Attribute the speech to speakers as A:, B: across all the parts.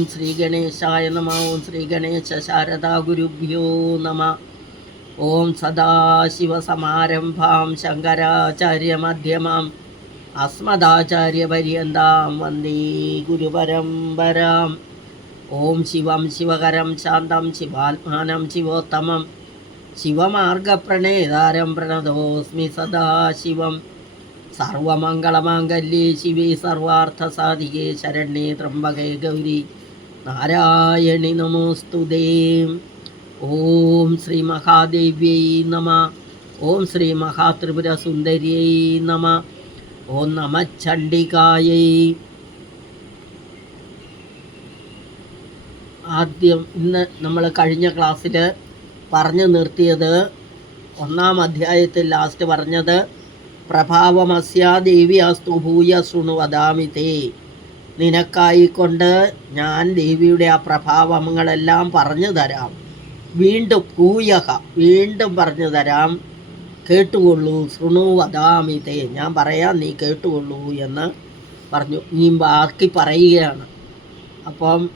A: ഓം ശ്രീ ഗണേശായ നമ. ഓം ശ്രീ ഗണേശ ശാരദാ ഗുരുഭ്യോ നമ. ഓം സദാശിവസമാരംഭാം ശങ്കരാചാര്യമധ്യമാം അസ്മദാചാര്യപര്യന്താം വന്ദേ ഗുരുപരമ്പരാം. ഓം ശിവം ശിവകരം ശാന്തം ശിവാത്മാനം ശിവോത്തമം. ശിവമാർഗപ്രണേതാരം പ്രണതോസ്മി സദാശിവം. സർവമംഗളമാംഗല്യേ ശിവേ സർവാർത്ഥസാധികേ ശരണ്യേ ത്രംബകേ ഗൗരി. നാരായണി നമോസ്തുതേ. ഓം ശ്രീ മഹാദേവ്യൈ നമ. ഓം ശ്രീ മഹാത്രിപുര സുന്ദരിയൈ നമ. ഓം നമ ചണ്ഡികായൈ. ആദ്യം ഇന്ന് നമ്മൾ കഴിഞ്ഞ ക്ലാസ്സിൽ പറഞ്ഞു നിർത്തിയത് ഒന്നാം അധ്യായത്തിൽ ലാസ്റ്റ് പറഞ്ഞത് പ്രഭാവമസ്യാ ദേവിയാസ്തു ഭൂയ ശൃണു വദാമി തേ. നിനക്കായിക്കൊണ്ട് ഞാൻ ദേവിയുടെ ആ പ്രഭാവങ്ങളെല്ലാം പറഞ്ഞു തരാം. വീണ്ടും കൂയഹ വീണ്ടും പറഞ്ഞു തരാം. കേട്ടുകൊള്ളൂ ശൃണു അതാമിതേ ഞാൻ പറയാം നീ കേട്ടുകൊള്ളൂ എന്ന് പറഞ്ഞു നീ ബാക്കി പറയുകയാണ്. അപ്പം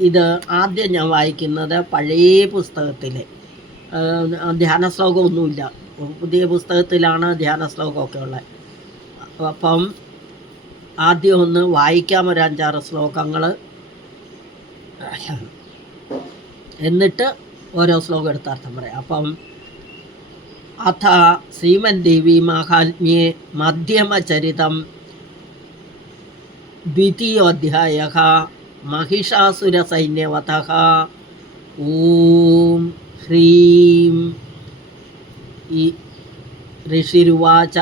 A: ഇത് ആദ്യം ഞാൻ വായിക്കുന്നത് പഴയ പുസ്തകത്തിലെ ധ്യാന ശ്ലോകമൊന്നുമില്ല പുതിയ പുസ്തകത്തിലാണ് ധ്യാന ശ്ലോകമൊക്കെ ഉള്ളത്. അപ്പം ആദ്യം ഒന്ന് വായിക്കാം ഒരു അഞ്ചാറ് ശ്ലോകങ്ങൾ എന്നിട്ട് ഓരോ ശ്ലോകം എടുത്ത് അർത്ഥം പറയാം അപ്പം അഥ ശ്രീമൻ ദേവി മാഹാത്മ്യേ മധ്യമചരിതം ദ്വിതീയോധ്യായ महिषासुरसैन्यवतः ॐ ह्रीं इ- ऋषिरुवाच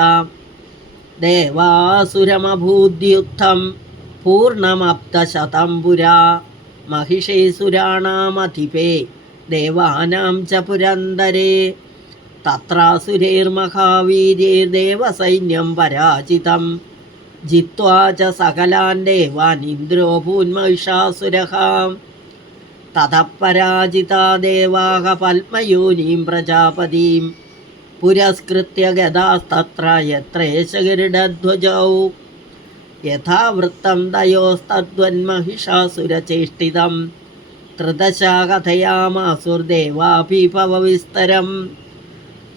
A: देवासुरमभूद्युत्थं पूर्णमप्तशतं पुरा महिषेसुराणामधिपे देवानां च पुरन्दरे तत्रासुरैर्महावीर्यैर्देवसैन्यं पराजितम् जित्वा च सकलान् देवान् इन्द्रो भून्महिषासुरः ततः पराजिता देवाः पद्मयोनीं प्रजापतीं പുരസ്കൃത്യ ഗതാസ്തത്ര എത്ര ഏശഗരുഡധ്വജൗ യഥാവൃത്തം തയോസ്തദ്വന്മഹിഷാസുരചേഷ്ടിതം. ത്രിദശാ കഥയാമാസുർദേവാഭീഭവവിസ്തരം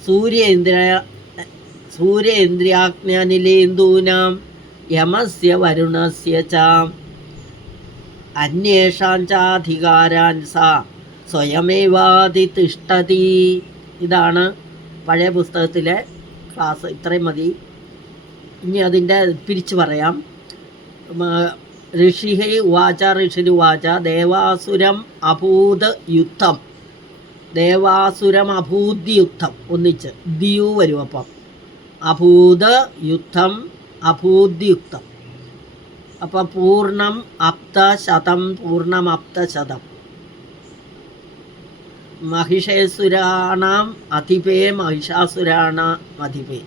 A: സൂര്യേന്ദ്ര സൂര്യേന്ദ്രിയാജ്ഞനിലേന്ദൂനാം യമസ്യ വരുണസ്യ ച. അന്വേഷാൻ ചാധികാരാൻ സ സ്വയമേവാതിതിഷ്ഠതി ഇതാണ് പഴയ പുസ്തകത്തിലെ ക്ലാസ് ഇത്രയും മതി. ഇനി അതിന്റെ പിരിച്ചു പറയാം. മ- വാച ഋഷിരു വാച ദേവാസുരം അഭൂത് യുദ്ധം. ദേവാസുരം അഭൂത് യുദ്ധം. ഒന്നിച്ച് ദിയു വരും അപ്പം. അഭൂത് യുദ്ധം അഭൂദ്യുക്തം അപ്പം പൂർണം അപ്തശതം പൂർണം അപ്തശതം മഹിഷേസുരാണാം അധിപേ മഹിഷാസുരാണ അധിപേ.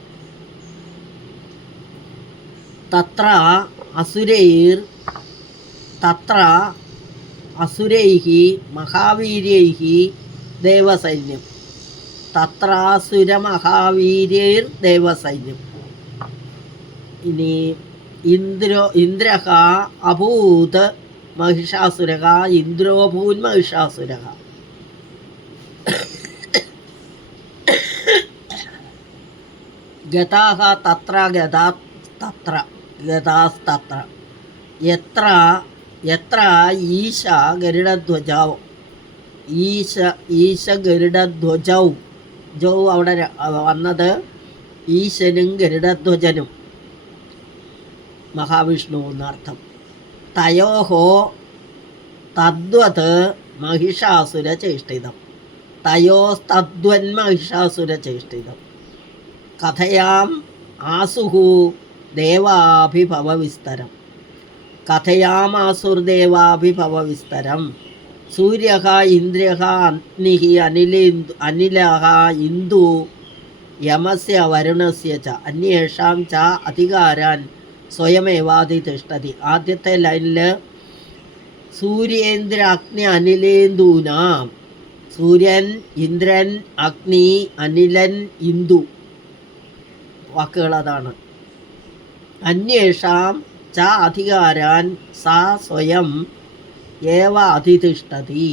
A: തത്ര അസുരൈർ തത്ര അസുരൈ മഹാവീര്യൈ ദേവസൈന്യം. തത്രാസുരമഹാവീര്യൈർ ദേവസൈന്യം. ഇനി ഇന്ദ്രോ ഇന്ദ്ര അഭൂത് മഹിഷാസുരക ഇന്ദ്രോഭൂൻ മഹിഷാസുരക ഗതാഹ തത്ര ഗതാ തത്ര ഗതാസ്തത്ര എത്ര എത്ര ഈശ ഗരുഡധ്വജൗ ഈശ ഈശ ഗരുഡധ്വജൗ ജൗ അവിടെ വന്നത് ഈശനും ഗരുഡധ്വജനും. മഹാവിഷ്ണു എന്നർത്ഥം. തയോഹോ തദ്വത് മഹിഷാസുരചേഷ്ടിതം. തയോസ്തദ്വൻ മഹിഷാസുരചേഷ്ടിതം. കഥയാം ആസുഹു ദേവാഭിഭവ വിസ്തരം കഥയാമാസുർദേവാഭിഭവ വിസ്തരം സൂര്യ ഇന്ദ്രിയ അഗ്നി അനിലേന്ദു അനില ഇന്ദു യമസ്യ വരുണസ്യ ച. അന്യേഷാം ച അധികാരാൻ സ്വയമേവാതി തിഷ്ടതി ആദ്യത്തെ ലൈനിൽ സൂര്യേന്ദ്ര അഗ്നി അനിലേന്ദൂനാം. സൂര്യൻ ഇന്ദ്രൻ അഗ്നി അനിലൻ ഇന്ദു. വാക്കുകൾ അതാണ്. അന്വേഷാം ച അധികാരാൻ സാ സ്വയം ഏവ അധിതിഷ്ഠതി.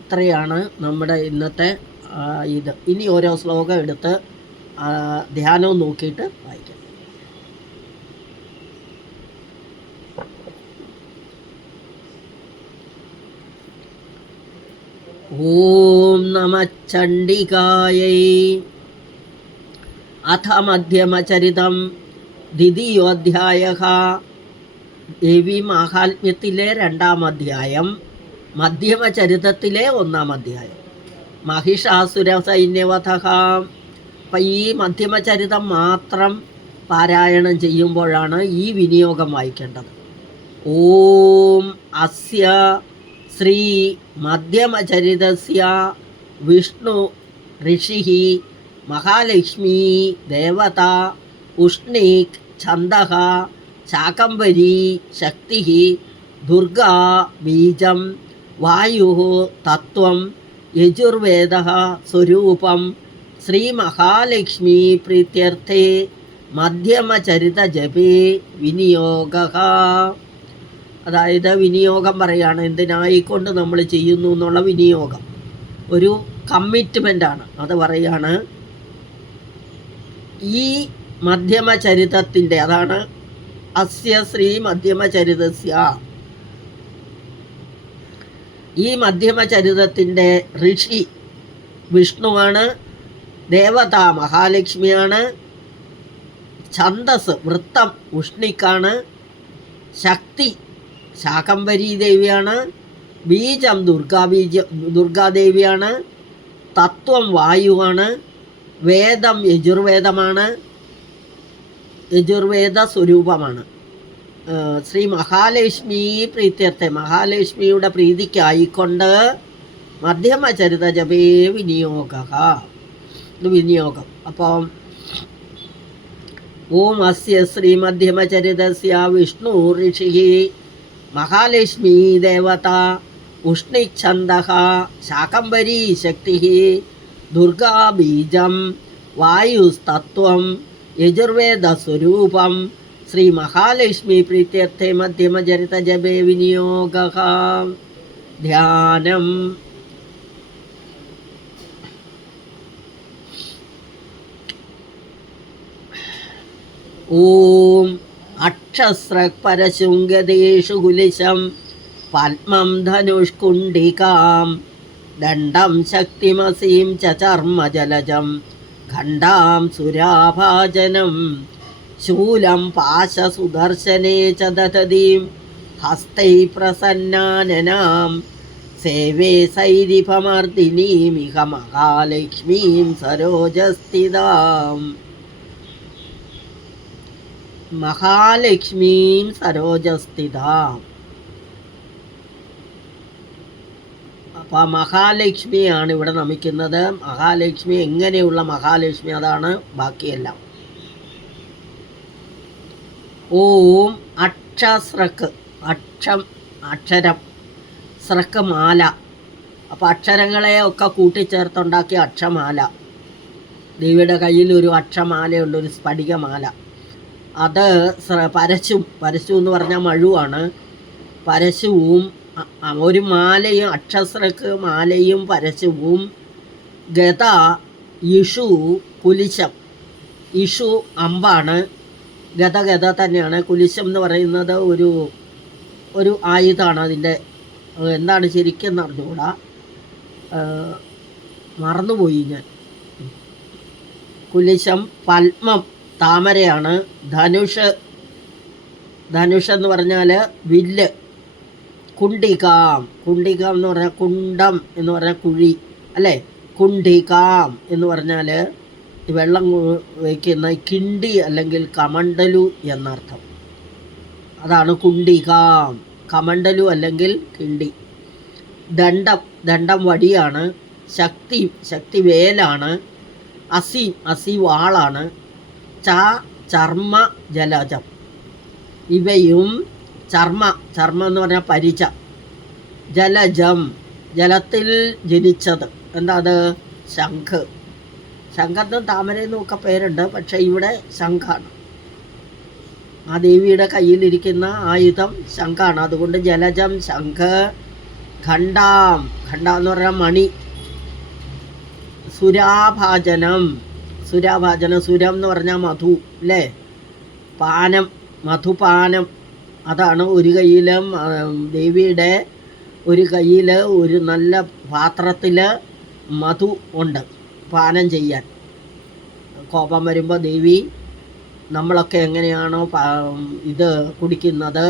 A: ഇത്രയാണ് നമ്മുടെ ഇന്നത്തെ ഇത്. ഇനി ഓരോ ശ്ലോകം എടുത്ത് ധ്യാനവും നോക്കിയിട്ട് വായിക്കാം. ഓം നമ ചണ്ഡികായൈ അഥ മധ്യമചരിതം ദ്വിതീയോധ്യായ ദേവി മാഹാത്മ്യത്തിലെ രണ്ടാം അധ്യായം മധ്യമചരിതത്തിലെ ഒന്നാം അധ്യായം മഹിഷാസുര സൈന്യവധ അപ്പം ഈ മധ്യമചരിതം മാത്രം പാരായണം ചെയ്യുമ്പോഴാണ് ഈ വിനിയോഗം വായിക്കേണ്ടത്। ഓം അസ്യ ശ്രീ മധ്യമചരിതസ്യ വിഷ്ണു ഋഷി മഹാലക്ഷ്മി ദേവത ഉഷ്ണീക് ഛന്ദഹ ശാകംബരി ശക്തി ദുർഗാ ബീജം വായു തത്വം യജുർവേദ സ്വരൂപം ശ്രീമഹാലക്ഷ്മി പ്രീത്യർത്ഥേ മധ്യമചരിതജപേ വിനിയോഗ. അതായത് വിനിയോഗം പറയുകയാണ് എന്തിനായിക്കൊണ്ട് നമ്മൾ ചെയ്യുന്നു എന്നുള്ള വിനിയോഗം. ഒരു കമ്മിറ്റ്മെന്റാണ് അത് പറയാണ് ഈ മധ്യമചരിതത്തിന്റെ അതാണ് അസ്യ ശ്രീ മധ്യമചരിതസ്യ. ഈ മധ്യമചരിതത്തിന്റെ ഋഷി വിഷ്ണുവാണ് ദേവത മഹാലക്ഷ്മിയാണ് ഛന്ദസ് വൃത്തം ഉഷ്ണിക്കാണ് ശക്തി ശാകംബരി ദേവിയാണ് ബീജം ദുർഗാബീജ ദുർഗാദേവിയാണ് തത്വം വായുവാണ് വേദം യജുർവേദമാണ്. യജുർവേദ സ്വരൂപമാണ്. ശ്രീ മഹാലക്ഷ്മി പ്രീത്യർത്ഥെ. മഹാലക്ഷ്മിയുടെ പ്രീതിക്കായിക്കൊണ്ട് മധ്യമചരിത ജപേ വിനിയോഗ. വിനിയോഗം. അപ്പം ഓം അസ്യ ശ്രീ ശ്രീമധ്യമചരിതസ്യ വിഷ്ണു ഋഷി മഹാലക്ഷ്മി ദേവത ഉഷ്ണിച്ഛന്ദ ശാകംബരീ ശക്തി ദുർഗാ വായുസ്തത്വം യജുർവേദ സ്വരൂപം ശ്രീ മഹാലക്ഷ്മി പ്രീത്യർത്ഥേ മധ്യമചരിത ജപേ വിനിയോഗ. ധ്യാനം. ഓം അക്ഷസ്രപരശുംഗതേഷു കുലിശം പത്മം ധനുഷ്കുണ്ടികാം ദണ്ഡം ശക്തിമസീം ചർമ്മജലജം. ഖണ്ഡാം സുരാഭാജനം. ശൂലം പാശസുദർശനേ ച ദധതീം. ഹസ്തൈ പ്രസന്നാനനാം. സേവേ സൈരിഭമർദിനീമിഹ മഹാലക്ഷ്മീം സരോജസ്ഥിതാം. മഹാലക്ഷ്മീം സരോജസ്ഥിത. അപ്പോൾ മഹാലക്ഷ്മിയാണ് ഇവിടെ നമിക്കുന്നത്. മഹാലക്ഷ്മി എങ്ങനെയുള്ള മഹാലക്ഷ്മി അതാണ് ബാക്കിയെല്ലാം. ഓം അക്ഷസ്രക്ക് അക്ഷം അക്ഷരം സ്രക്ക് മാല അപ്പോൾ അക്ഷരങ്ങളെ ഒക്കെ കൂട്ടിച്ചേർത്തുണ്ടാക്കിയ അക്ഷമാല. ദേവിയുടെ കയ്യിൽ ഒരു അക്ഷമാലയുണ്ട് ഒരു സ്ഫടികമാല. അത് പരശു പരശും എന്ന് പറഞ്ഞാൽ മഴുവാണ്. പരശുവും ഒരു മാലയും അക്ഷസ്രക്ക് മാലയും പരശുവും ഗത ഇഷു കുലിശം. ഇഷു അമ്പാണ്. ഗത ഗത തന്നെയാണ്. കുലിശം എന്ന് പറയുന്നത് ഒരു ഒരു ആയുധമാണ് അതിന്റെ എന്താണ് ശരിക്കും അറിഞ്ഞുകൂടാ. മറന്നുപോയി ഞാൻ. കുലിശം പത്മം താമരയാണ്. ധനുഷ് ധനുഷ് എന്ന് പറഞ്ഞാൽ വില്ല്. കുണ്ടികാം കുണ്ടികാം എന്ന് പറഞ്ഞാൽ കുണ്ടം എന്ന് പറഞ്ഞാൽ കുഴി അല്ലേ? കുണ്ടികാം എന്ന് പറഞ്ഞാൽ വെള്ളം വയ്ക്കുന്ന കിണ്ടി അല്ലെങ്കിൽ കമണ്ടലു എന്നർത്ഥം. അതാണ് കുണ്ടികാം കമണ്ടലു അല്ലെങ്കിൽ കിണ്ടി. ദണ്ഡം ദണ്ഡം വടിയാണ് ശക്തി ശക്തി വേലാണ് അസി അസി വാളാണ് ച ചർമ്മ ജലജം. ഇവയും ചർമ്മ ചർമ്മം എന്ന് പറഞ്ഞാൽ പരിച ജലജം ജലത്തിൽ ജനിച്ചത്. എന്താ അത്? ശംഖ്. ശംഖെന്നും താമരയെന്നും ഒക്കെ പേരുണ്ട് പക്ഷെ ഇവിടെ ശംഖാണ്. ആ ദേവിയുടെ കയ്യിലിരിക്കുന്ന ആയുധം ശംഖാണ്. അതുകൊണ്ട് ജലജം ശംഖ് ഖണ്ഡാം. ഖണ്ഡ എന്ന് പറഞ്ഞാൽ മണി. സുരാഭാജനം. സുരാഭാജനം സുരം എന്ന് പറഞ്ഞാൽ മധു അല്ലേ? പാനം മധുപാനം. അതാണ് ഒരു കയ്യിലും ദേവിയുടെ ഒരു കയ്യിൽ ഒരു നല്ല പാത്രത്തിൽ മധു ഉണ്ട് പാനം ചെയ്യാൻ. കോപം വരുമ്പോൾ ദേവി നമ്മളൊക്കെ എങ്ങനെയാണോ ഇത് കുടിക്കുന്നത്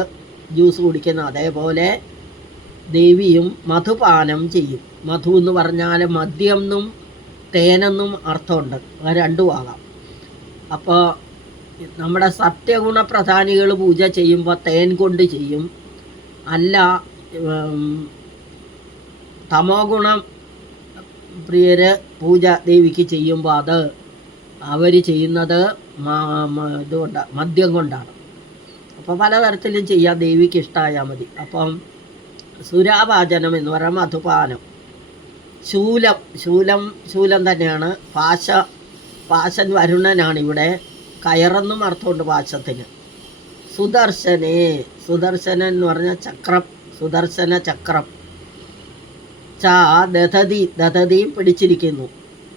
A: ജ്യൂസ് കുടിക്കുന്നത് അതേപോലെ ദേവിയും മധുപാനം ചെയ്യും. മധു എന്ന് പറഞ്ഞാൽ മദ്യം എന്നും തേനെന്നും അർത്ഥമുണ്ട്. രണ്ടും ആകാം. അപ്പോൾ നമ്മുടെ സത്യഗുണ പ്രധാനികൾ പൂജ ചെയ്യുമ്പോൾ തേൻ കൊണ്ട് ചെയ്യും. അല്ല തമോ ഗുണം പ്രിയര് പൂജ ദേവിക്ക് ചെയ്യുമ്പോൾ അത് അവർ ചെയ്യുന്നത് ഇതുകൊണ്ട് മദ്യം കൊണ്ടാണ്. അപ്പോൾ പലതരത്തിലും ചെയ്യാം ദേവിക്ക് ഇഷ്ടമായാൽ മതി. അപ്പം സുരാപാചനം എന്ന് പറയാം മധുപാനം. ശൂലം ശൂലം ശൂലം തന്നെയാണ്. പാശ പാശൻ വരുണനാണ് ഇവിടെ. കയറെന്നും അർത്ഥമുണ്ട് പാശത്തിന് സുദർശനേ സുദർശനൻ എന്ന് പറഞ്ഞ ചക്രം സുദർശന ചക്രം. ചാ ദധതി ദധതിയും പിടിച്ചിരിക്കുന്നു.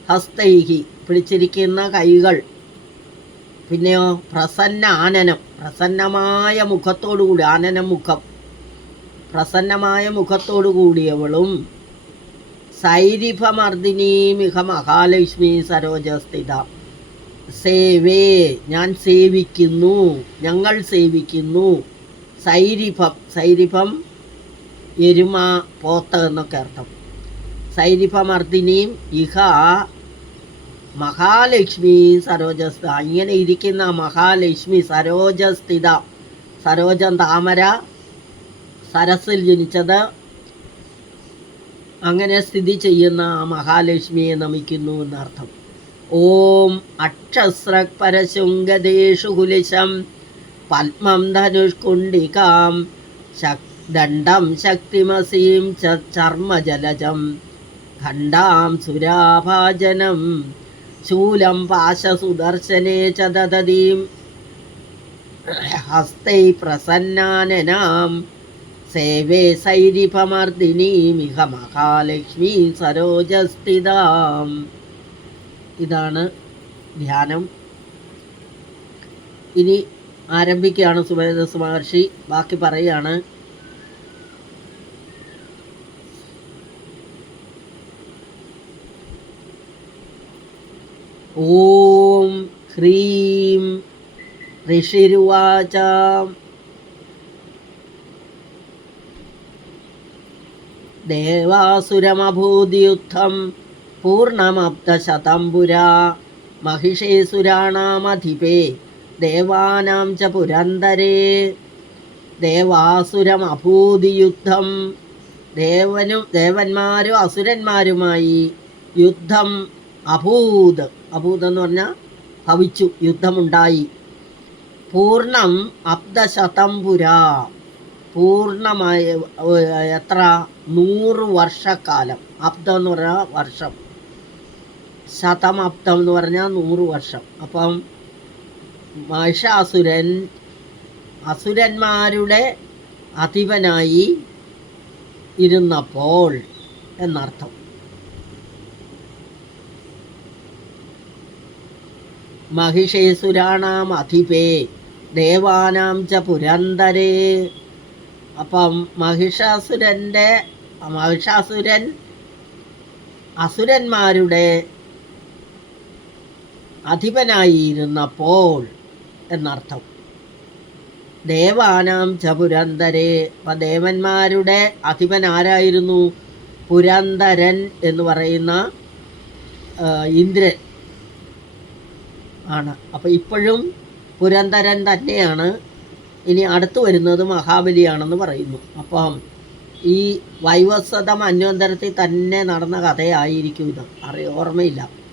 A: ഹസ്തൈഹി പിടിച്ചിരിക്കുന്ന കൈകൾ. പിന്നെയോ പ്രസന്ന ആനനം പ്രസന്നമായ മുഖത്തോടുകൂടി ആനന മുഖം പ്രസന്നമായ മുഖത്തോടു കൂടിയവളും സൈരിഫമർദിനീമിഹ മഹാലക്ഷ്മി സരോജസ്ഥിത സേവേ ഞാൻ സേവിക്കുന്നു ഞങ്ങൾ സേവിക്കുന്നു. സൈരിഫം സൈരിഫം എരുമ പോത്ത എന്നൊക്കെ അർത്ഥം. സൈരിഫമർദിനിയും ഇഹ മഹാലക്ഷ്മി സരോജസ്ഥ. ഇങ്ങനെ ഇരിക്കുന്ന മഹാലക്ഷ്മി സരോജസ്ഥിത സരോജം താമര സരസിൽ ജനിച്ചത്. അങ്ങനെ സ്ഥിതി ചെയ്യുന്ന മഹാലക്ഷ്മിയെ നമിക്കുന്നു എന്നർത്ഥം. ഓം അക്ഷസ്രക് പരശുങ്കദേശു കുലിശം. പത്മം ധനുഷ്കുണ്ടികാം ശക് ദണ്ഡം ശക്തിമസീം ചർമ്മജലജം. ഖണ്ഡാം സുരാഭാജനം. ശൂലം പാശസുദർശനേ ച ദദതീം ഹസ്തൈ പ്രസന്നാനനാം. സേവേ സൈരിഭമർദിനീമിഹ മഹാലക്ഷ്മി സരോജസ്ഥിതാം. ഇതാണ് ധ്യാനം. ഇനി ആരംഭിക്കുകയാണ് സുബേദസ് മഹർഷി. ബാക്കി പറയുകയാണ് ഓം ഹ്രീം ഋഷിരുവാച. ദേവാസുരമഭൂതിയുദ്ധം പൂർണ്ണമബ്ദശതം പുരാ महिषेसुराणामधिपे देवानां च पुरन्दरे ദേവാസുരമഭൂതിയുദ്ധം ദേവനും ദേവന്മാരും അസുരന്മാരുമായി യുദ്ധം അഭൂത് അഭൂത് എന്ന് പറഞ്ഞാൽ ഭവിച്ചു യുദ്ധമുണ്ടായി പൂർണ്ണം അബ്ദശതം പുരാ പൂർണ്ണമായ ഏഹ്, എത്ര നൂറ് വർഷക്കാലം അബ്ദം എന്ന് പറഞ്ഞാൽ വർഷം ശതം അബ്ദം എന്ന് പറഞ്ഞാൽ നൂറ് വർഷം. അപ്പം മഹിഷാസുരൻ അസുരന്മാരുടെ അധിപനായി ഇരുന്നപ്പോൾ എന്നർത്ഥം. മഹിഷേസുരാണാം അധിപേ ദേവാനാം ച പുരന്തരേ അപ്പം മഹിഷാസുരന്റെ മഹിഷാസുരൻ അസുരന്മാരുടെ അധിപനായിരുന്നപ്പോൾ എന്നർത്ഥം. ദേവാനാം ച പുരന്തരെ അപ്പം ദേവന്മാരുടെ അധിപൻ ആരായിരുന്നു പുരന്തരൻ എന്ന് പറയുന്ന ഇന്ദ്രൻ. ആണ്. അപ്പോൾ ഇപ്പോഴും പുരന്തരൻ തന്നെയാണ്. ഇനി അടുത്ത് വരുന്നത് മഹാബലിയാണെന്ന് പറയുന്നു. അപ്പം ഈ വൈവസ്വതം അന്വന്തരത്തിൽ തന്നെ നടന്ന കഥയായിരിക്കും ഇത്. അറിയ ഓർമ്മയില്ല.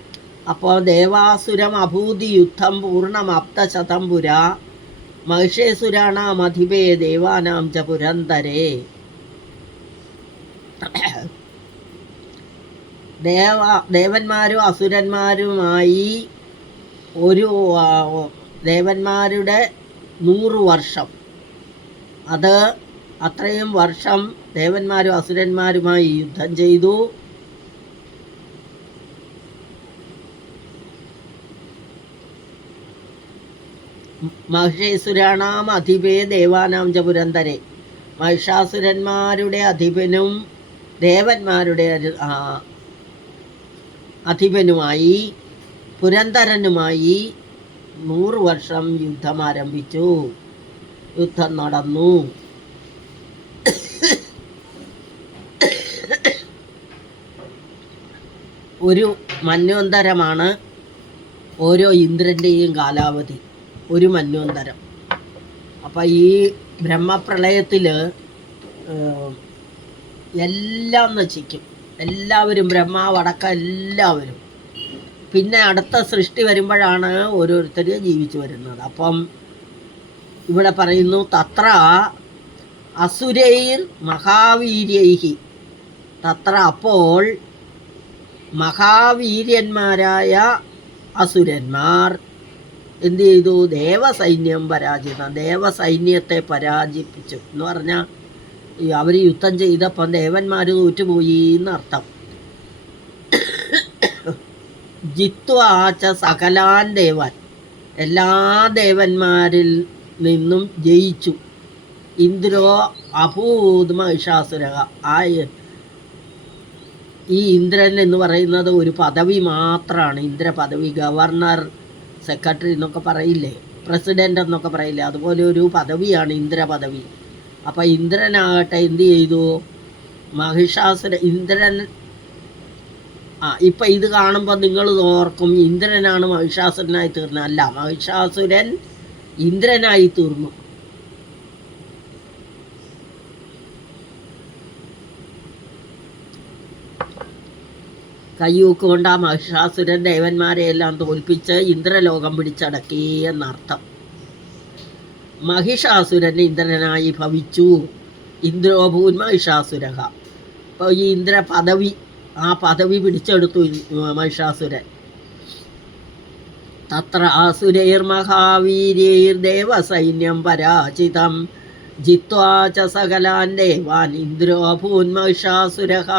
A: അപ്പോൾ ദേവാസുരം അഭൂതി യുദ്ധം പൂർണമപ്തശതം പുര മഹിഷേസുരാണാം അധിപേ ദേവാനാം ച പുരന്തരേ. ദേവ ദേവന്മാരും അസുരന്മാരുമായി ഒരു ദേവന്മാരുടെ നൂറ് വർഷം. അത് അത്രയും വർഷം ദേവന്മാരും അസുരന്മാരുമായി യുദ്ധം ചെയ്തു. മഹിഷേസുരാണാം അധിപേ ദേവാനാം ച പുരന്തരെ മഹിഷാസുരന്മാരുടെ അധിപനും ദേവന്മാരുടെ അധിപനുമായി പുരന്തരനുമായി നൂറ് വർഷം യുദ്ധം ആരംഭിച്ചു. യുദ്ധം നടന്നു. ഒരു മന്വന്തരമാണ് ഓരോ ഇന്ദ്രന്റെയും കാലാവധി. ഒരു മന്വന്തരം അപ്പം ഈ ബ്രഹ്മപ്രളയത്തിൽ എല്ലാം നശിക്കും. എല്ലാവരും ബ്രഹ്മാവടക്കം എല്ലാവരും. പിന്നെ അടുത്ത സൃഷ്ടി വരുമ്പോഴാണ് ഓരോരുത്തർ ജീവിച്ചു വരുന്നത്. അപ്പം ഇവിടെ പറയുന്നു തത്ര അസുരൈർ മഹാവീര്യൈഹി. തത്ര അപ്പോൾ മഹാവീര്യന്മാരായ അസുരന്മാർ. എന്ത് ചെയ്തു? ദേവസൈന്യം പരാജിതം. ദേവസൈന്യത്തെ പരാജിപ്പിച്ചു. എന്ന് പറഞ്ഞാൽ അവർ യുദ്ധം ചെയ്തപ്പം ദേവന്മാർ തോറ്റുപോയി എന്നർത്ഥം. ജിത്വാച്ച സകലാൻ ദേവൻ. എല്ലാ ദേവന്മാരിൽ നിന്നും ജയിച്ചു. ഇന്ദ്രോ അഭൂത് മഹിഷാസുര ഈ ഇന്ദ്രൻ എന്ന് പറയുന്നത് ഒരു പദവി മാത്രമാണ് ഇന്ദ്ര പദവി ഗവർണർ സെക്രട്ടറി എന്നൊക്കെ പറയില്ലേ? പ്രസിഡന്റ് എന്നൊക്കെ പറയില്ലേ? അതുപോലെ ഒരു പദവിയാണ് ഇന്ദ്ര പദവി. അപ്പം ഇന്ദ്രനാകട്ടെ എന്ത് ചെയ്തു? മഹിഷാസുര ഇന്ദ്രൻ ആ ഇപ്പം ഇത് കാണുമ്പോൾ നിങ്ങൾ ഓർക്കും ഇന്ദ്രനാണ് മഹിഷാസുരനായി തീർന്നത്. അല്ല മഹിഷാസുരൻ ഇന്ദ്രനായി തീർന്നു. കയ്യൂക്കുകൊണ്ട് ആ മഹിഷാസുരൻ ദേവന്മാരെ എല്ലാം തോൽപ്പിച്ച് ഇന്ദ്രലോകം പിടിച്ചടക്കി എന്നർത്ഥം. മഹിഷാസുരൻ ഇന്ദ്രനായി ഭവിച്ചു. ഇന്ദ്രോഭൂൻ മഹിഷാസുര അപ്പോൾ ഈ ഇന്ദ്ര പദവി ആ പദവി പിടിച്ചെടുത്തു മഹിഷാസുരൻ. തത്ര ദേവസൈന്യം പരാജിതം. ജിത്വാ ച സകലാൻ ദേവാൻ ഇന്ദ്രോഭൂൻ മഹിഷാസുരഃ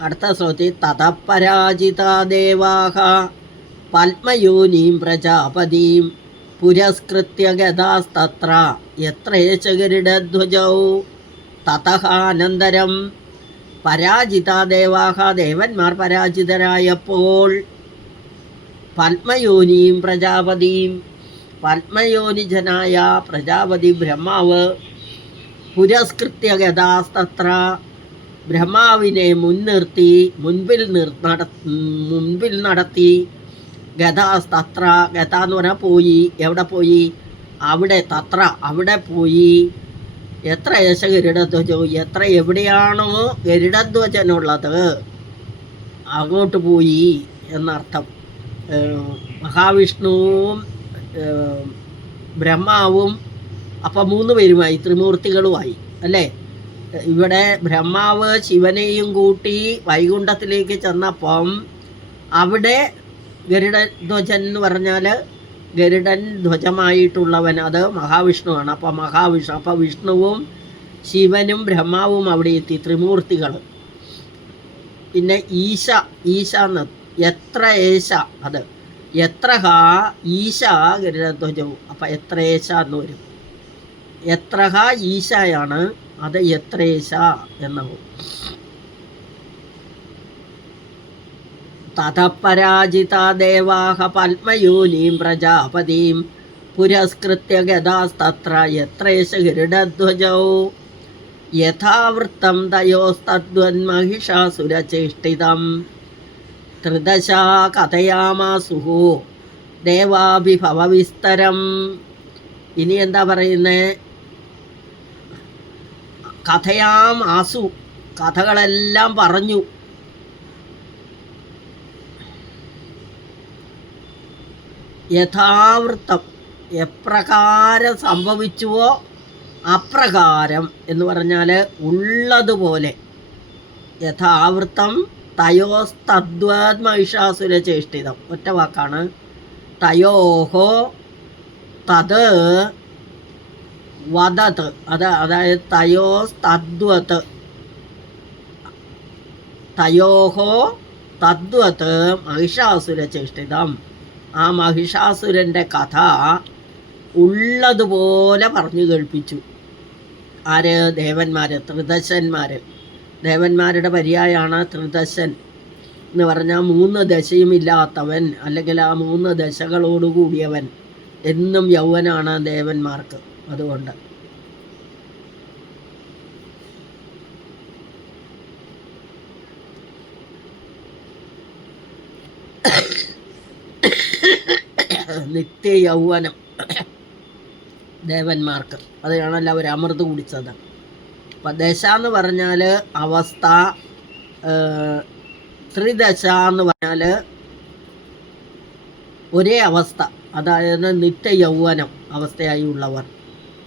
A: അടുത്ത ശ്രുതി തതപരാജിതാ ദേവാഹ പത്മയോനീം പ്രജാപതിയും പുരസ്കൃത്യ ഗതാസ്തത്ര യത്രേശ ഗരുഡധ്വജൗ തതഃ അനന്തരം പരാജിതാ ദേവാഹ ദേവന്മാർ പരാജിതരായപ്പോൾ പത്മയോനിയും പ്രജാപതിയും പത്മയോനിജനായ പ്രജാപതി ബ്രഹ്മാവ് പുരസ്കൃത്യ ഗതാസ്തത്ര ബ്രഹ്മാവിനെ മുൻനിർത്തി മുൻപിൽ നിർ നട മുൻപിൽ നടത്തി. ഗതാസ്തത്ര ഗത എന്ന് പറഞ്ഞാൽ പോയി. എവിടെ പോയി? അവിടെ തത്ര അവിടെ പോയി. എത്ര യശ ഗരുഡധ്വജോ എത്ര എവിടെയാണോ ഗരുഡധ്വജനുള്ളത് അങ്ങോട്ട് പോയി എന്നർത്ഥം. മഹാവിഷ്ണുവും ബ്രഹ്മാവും അപ്പം മൂന്ന് പേരുമായി ത്രിമൂർത്തികളുമായി അല്ലേ? ഇവിടെ ബ്രഹ്മാവ് ശിവനെയും കൂട്ടി വൈകുണ്ഠത്തിലേക്ക് ചെന്നപ്പം അവിടെ ഗരുഡധ്വജൻ എന്ന് പറഞ്ഞാൽ ഗരുഡൻ ധ്വജമായിട്ടുള്ളവൻ അത് മഹാവിഷ്ണുവാണ്. അപ്പം മഹാവിഷ്ണു അപ്പം വിഷ്ണുവും ശിവനും ബ്രഹ്മാവും അവിടെ എത്തി ത്രിമൂർത്തികൾ. പിന്നെ ഈശ ഈശ എന്ന് എത്ര ഏശ അത് എത്ര ഹാ ഈശ ഗരുഡധ്വജവും. അപ്പം എത്ര ഏശ എന്ന് വരും. എത്ര ഹാ ഈശയാണ് അത് എത്രേശ എന്നാവും. തഥപരാജിത ദേവാഹ പത്മയോനീം പ്രജാപതിയും പുരസ്കൃത്യ ഗതാസ്തത്ര എത്രേശ ഗരുഡധ്വജൗ യഥാവൃത്തം തയോസ്തദ്വന്മഹിഷാസുരചേഷ്ടിതം ത്രിദശാ കഥയാമാസുഹു ദേവാഭിഭവവിസ്തരം. ഇനി എന്താ പറയുന്നേ? കഥയാം ആസു. കഥകളെല്ലാം പറഞ്ഞു. യഥാവൃത്തം എപ്രകാരം സംഭവിച്ചുവോ അപ്രകാരം എന്ന് പറഞ്ഞാൽ ഉള്ളതുപോലെ. യഥാവൃത്തം തയോസ്തദ്വത് മഹിഷാസുര ചേഷ്ടിതം. ഒറ്റ വാക്കാണ്. തയോഹോ തത് വദത് അത് അതായത് തയോ തദ്വത്ത് തയോഹോ തദ്വത്ത് മഹിഷാസുര ചേഷ്ടിതം. ആ മഹിഷാസുരന്റെ കഥ ഉള്ളതുപോലെ പറഞ്ഞു കേൾപ്പിച്ചു. ആര്? ദേവന്മാർ ത്രിദശന്മാർ ദേവന്മാരുടെ പര്യായമാണ് ത്രിദശൻ. എന്ന് പറഞ്ഞാൽ മൂന്ന് ദശയും ഇല്ലാത്തവൻ അല്ലെങ്കിൽ ആ മൂന്ന് ദശകളോടുകൂടിയവൻ എന്നും യൗവനാണ് ദേവന്മാർക്ക്. അതുകൊണ്ട്. നിത്യ യൗവനം ദേവന്മാർക്ക്. അതാണല്ലോ അവർ അമൃത് കുടിച്ചത്. അപ്പം ദശ എന്ന് പറഞ്ഞാൽ അവസ്ഥ ത്രിദശ എന്ന് പറഞ്ഞാൽ ഒരേ അവസ്ഥ. അതായത് നിത്യ യൗവനം അവസ്ഥയായി ഉള്ളവർ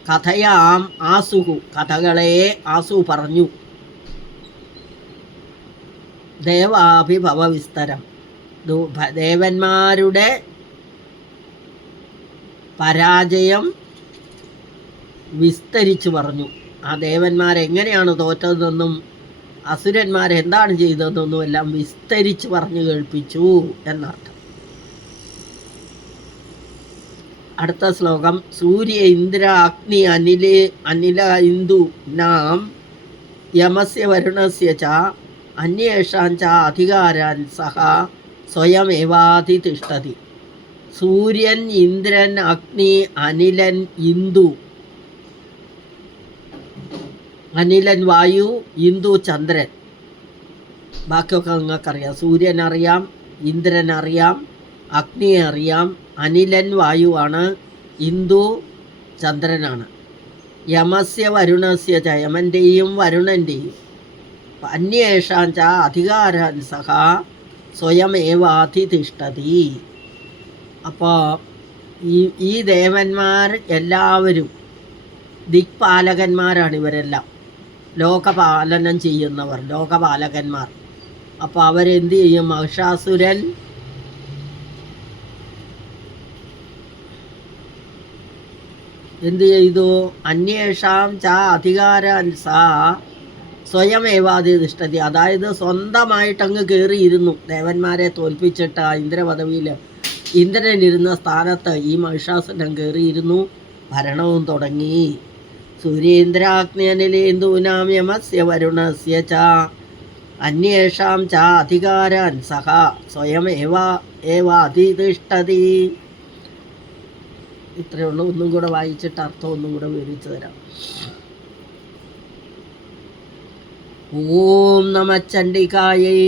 A: കഥയാം ആസുഹു. കഥകളെ ആസു പറഞ്ഞു. ദേവാഭിഭവ വിസ്തരം ദേവന്മാരുടെ പരാജയം വിസ്തരിച്ചു പറഞ്ഞു. ആ ദേവന്മാരെങ്ങനെയാണ് തോറ്റതെന്നും അസുരന്മാരെന്താണ് ചെയ്തതെന്നും എല്ലാം വിസ്തരിച്ച് പറഞ്ഞു കേൾപ്പിച്ചു എന്നർത്ഥം അടുത്ത ശ്ലോകം സൂര്യ ഇന്ദ്ര അഗ്നി അനിലേ അനില ഇന്ദു നാം യമസ്യ വരുണസ്യ ച അന്വേഷാം ച അധികാരാൻ സഹ സ്വയമേവാതിഷ്ഠതി സൂര്യൻ ഇന്ദ്രൻ അഗ്നി അനിലൻ ഇന്ദു. അനിലൻ വായു ഇന്ദു ചന്ദ്രൻ. ബാക്കിയൊക്കെ നിങ്ങൾക്കറിയാം. സൂര്യൻ അറിയാം ഇന്ദ്രൻ അറിയാം അഗ്നിയെ അറിയാം അനിലൻ വായുവാണ്. ഇന്ദു ചന്ദ്രനാണ്. യമസ്യ വരുണസ്യ ച യമന്റെയും വരുണന്റെയും അന്യേഷാൻ ച അധികാരാൻ സഹ സ്വയമേവാതിഷ്ഠതി അപ്പോൾ ഈ ഈ ദേവന്മാർ എല്ലാവരും ദിക്പാലകന്മാരാണ് ഇവരെല്ലാം. ലോകപാലനം ചെയ്യുന്നവർ ലോകപാലകന്മാർ. അപ്പോൾ അവരെന്ത് ചെയ്യും? മഹിഷാസുരൻ എന്ത് ചെയ്തു അന്വേഷാം ച അധികാര സാ സ്വയമേവാതിഷ്ഠതി അതായത് സ്വന്തമായിട്ട് സ്വന്തമായിട്ടങ്ങ് കയറിയിരുന്നു ദേവന്മാരെ തോൽപ്പിച്ചിട്ട് ഇന്ദ്രപദവിയിൽ ഇന്ദ്രനിരുന്ന സ്ഥാനത്ത് ഈ മഹിഷാസുരൻ കയറിയിരുന്നു ഭരണവും തുടങ്ങി. സൂര്യേന്ദ്രാഗ്നിയനിലേന്ദൂനാം യമസ്യ വരുണസ്യ ച. അന്യേഷാം ച അധികാരാൻ സഹ സ്വയമേവ ഏവ അതിഷ്ഠതി ഇത്രയേ ഉള്ളൂ ഒന്നും കൂടെ വായിച്ചിട്ട് അർത്ഥം ഒന്നും കൂടെ വിവരിച്ചു തരാം ഓം നമ ചണ്ഡികായൈ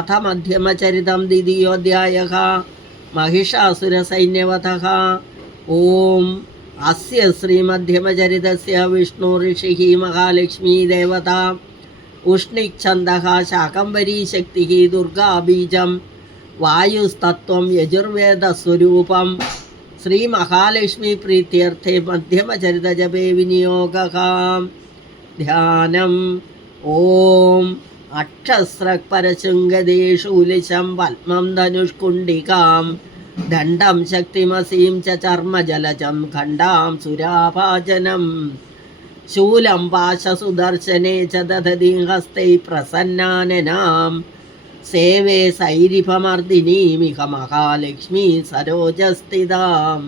A: അഥ മധ്യമചരിതം ദ്വിതീയോധ്യായ महिषासुरसैन्यवधः ॐ अस्य श्रीमध्यमचरितस्य विष्णुऋषिः महालक्ष्मी देवता उष्णिच्छन्दः शाकम्भरीशक्तिः दुर्गाबीजं वायुस्तत्त्वं यजुर्वेदस्वरूपं ശ്രീ മഹാലക്ഷ്മി പ്രീത്യർത്ഥെ മധ്യമചരിത ജപേ വിനിയോഗ ധ്യാനം. ഓം അക്ഷസ്രപരശുംഗദേഷൂലിശം പത്മം ധനുഷ്കുണ്ഡികാം. ദണ്ഡം ശക്തിമസീം ച ചർമ്മജലജം ഖണ്ഡാം സുരാഭാചനം ശൂലം പാശസുദർശനേ ച ദധതി ഹസ്തൈ പ്രസന്നാനനാം. सेवे सैरिफमर्दिनीमिह महालक्ष्मी सरोजस्थिताम्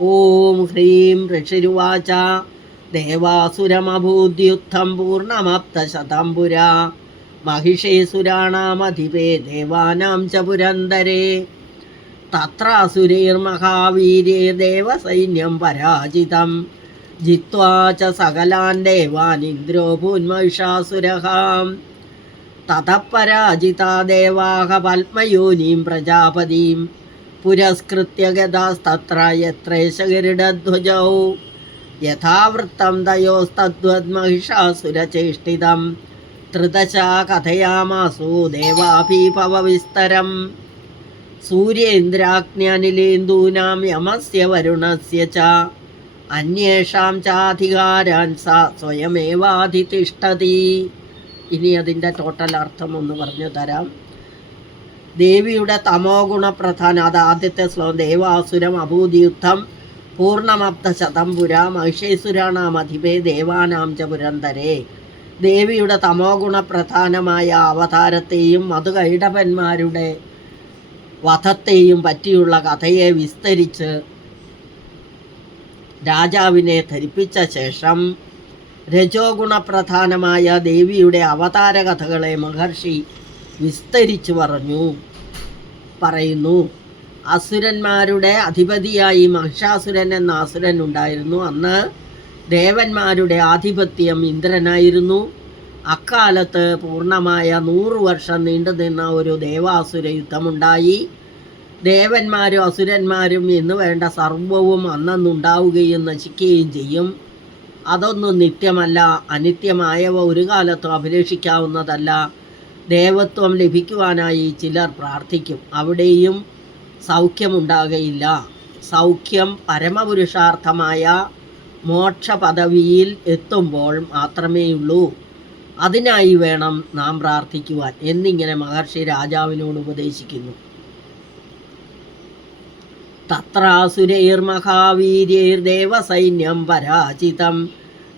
A: ॐ ह्रीं ऋषिरुवाच देवासुरमभूद्युत्थं पूर्णमप्तशतं पुरा महिषेसुराणामधिपे देवानां च पुरन्दरे तत्रासुरैर्महावीर्यैर्देवसैन्यं पराजितं जित्वा च सकलान् देवान् इन्द्रो भून्महिषासुरः തതപരാജിതാ ദേവാഹ പത്മയോനീം പുരസ്കൃത്യ ഗതാസ്തത്ര യത്രേശഗരുഡധ്വജൗ യഥാവൃത്തം തയോസ്തദ്വദ്മഹിഷാസുരചേഷ്ടിതം ത്രിദശാ കഥയാമാസു ദേവാഭീഭവവിസ്തരം. സൂര്യേന്ദ്രാജ്ഞാനിലേന്ദൂനാം യമസ്യ വരുണസ്യ ച. അന്യേഷാം ചാധികാരാൻ സ സ്വയമേവാധിതിഷ്ഠതി. ഇനി അതിന്റെ ടോട്ടൽ അർത്ഥം ഒന്ന് പറഞ്ഞു തരാം. ദേവിയുടെ തമോ ഗുണപ്രധാന അത് ആദ്യത്തെ ശ്ലോകം ദേവാസുരം അഭൂതിയുദ്ധം പൂർണമബ്ദ ശതംപുര മഹിഷേസുരാണാം അധിപേ ദേവാനാം ച പുരന്തരേ. ദേവിയുടെ തമോ ഗുണപ്രധാനമായ അവതാരത്തെയും മധുകൈടപന്മാരുടെ വധത്തെയും പറ്റിയുള്ള കഥയെ വിസ്തരിച്ച് രാജാവിനെ ധരിപ്പിച്ച ശേഷം രജോ ഗുണപ്രധാനമായ ദേവിയുടെ അവതാര കഥകളെ മഹർഷി വിസ്തരിച്ചു പറഞ്ഞു. പറയുന്നു അസുരന്മാരുടെ അധിപതിയായി മഹിഷാസുരൻ എന്ന അസുരൻ ഉണ്ടായിരുന്നു. അന്ന് ദേവന്മാരുടെ ആധിപത്യം ഇന്ദ്രനായിരുന്നു. അക്കാലത്ത് പൂർണമായ നൂറ് വർഷം നീണ്ടുനിന്ന ഒരു ദേവാസുര യുദ്ധമുണ്ടായി. ദേവന്മാരും അസുരന്മാരും എന്ന് വേണ്ട സർവവും അന്നുണ്ടാവുകയും നശിക്കുകയും ചെയ്യും. അതൊന്നും നിത്യമല്ല അനിത്യമായവ ഒരു കാലത്തും അഭിലേഷിക്കാവുന്നതല്ല. ദേവത്വം ലഭിക്കുവാനായി ചിലർ പ്രാർത്ഥിക്കും അവിടെയും സൗഖ്യമുണ്ടാകയില്ല. സൗഖ്യം പരമപുരുഷാർത്ഥമായ മോക്ഷ പദവിയിൽ എത്തുമ്പോൾ മാത്രമേയുള്ളൂ. അതിനായി വേണം നാം പ്രാർത്ഥിക്കുവാൻ എന്നിങ്ങനെ മഹർഷി രാജാവിനോട് ഉപദേശിക്കുന്നു. തത്രാസുരൈർമഹാവീര്യൈർദേവസൈന്യം പരാജിതം.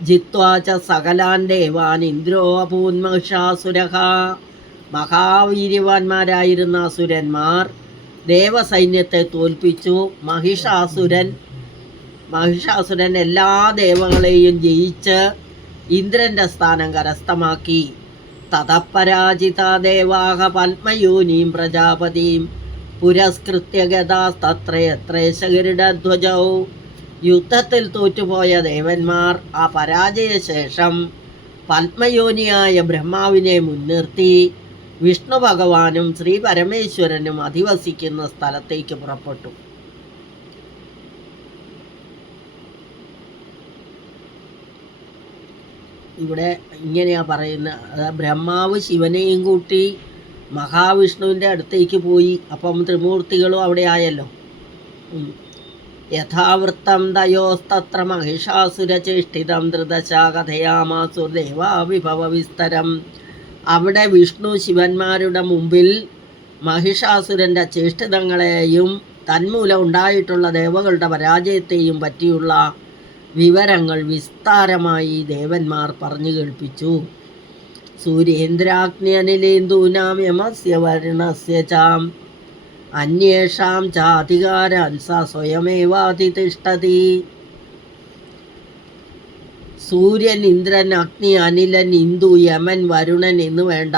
A: ജിത്വാ ച സകലാൻ ദേവാൻ ഇന്ദ്രോ അപൂന്മഹിഷാസുരഃ മഹാവീര്യവാന്മാരായിരുന്ന അസുരന്മാർ ദേവസൈന്യത്തെ തോൽപ്പിച്ചു. മഹിഷാസുരൻ മഹിഷാസുരൻ എല്ലാ ദേവങ്ങളെയും ജയിച്ച് ഇന്ദ്രന്റെ സ്ഥാനം കരസ്ഥമാക്കി. തഥപരാജിത ദേവാഹ പത്മയൂനീം പ്രജാപതിയും പുരസ്കൃത്യ ധ്വജവും യുദ്ധത്തിൽ തോറ്റുപോയ ദേവന്മാർ ആ പരാജയശേഷം പത്മയോനിയായ ബ്രഹ്മാവിനെ മുൻനിർത്തി വിഷ്ണു ഭഗവാനും ശ്രീ പരമേശ്വരനും അധിവസിക്കുന്ന സ്ഥലത്തേക്ക് പുറപ്പെട്ടു. ഇവിടെ ഇങ്ങനെയാ പറയുന്നത് ബ്രഹ്മാവ് ശിവനെയും കൂട്ടി മഹാവിഷ്ണുവിന്റെ അടുത്തേക്ക് പോയി. അപ്പം ത്രിമൂർത്തികളും അവിടെ ആയല്ലോ. യഥാവൃത്തം തയോസ്തത്ര മഹിഷാസുരചേഷ്ടിതം ധൃതശാ കഥയാമാസു ദേവാവിഭവ വിസ്തരം. അവിടെ വിഷ്ണു ശിവന്മാരുടെ മുമ്പിൽ മഹിഷാസുരന്റെ ചേഷ്ടിതങ്ങളെയും തന്മൂലം ഉണ്ടായിട്ടുള്ള ദേവകളുടെ പരാജയത്തെയും പറ്റിയുള്ള വിവരങ്ങൾ വിസ്താരമായി ദേവന്മാർ പറഞ്ഞു കേൾപ്പിച്ചു. സൂര്യേന്ദ്രാഗ്നിയനിലേന്ദൂനാം യമസ്യ വരുണസ്യ ചാം അന്യേഷാം ചാധികാരാൻ സ സ്വയമേവാതിഷ്ഠതി സൂര്യൻ ഇന്ദ്രൻ അഗ്നി അനിലൻ ഇന്ദു യമൻ വരുണൻ എന്ന് വേണ്ട।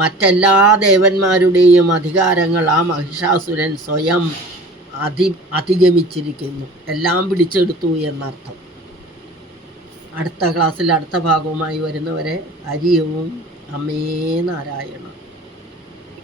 A: മറ്റെല്ലാ ദേവന്മാരുടെയും അധികാരങ്ങൾ ആ മഹിഷാസുരൻ സ്വയം അതി അധിഗമിച്ചിരിക്കുന്നു. എല്ലാം പിടിച്ചെടുത്തു എന്നർത്ഥം. അടുത്ത ക്ലാസ്സിൽ അടുത്ത ഭാഗവുമായി വരുന്നവരെ അരിയവും അമ്മേ നാരായണ.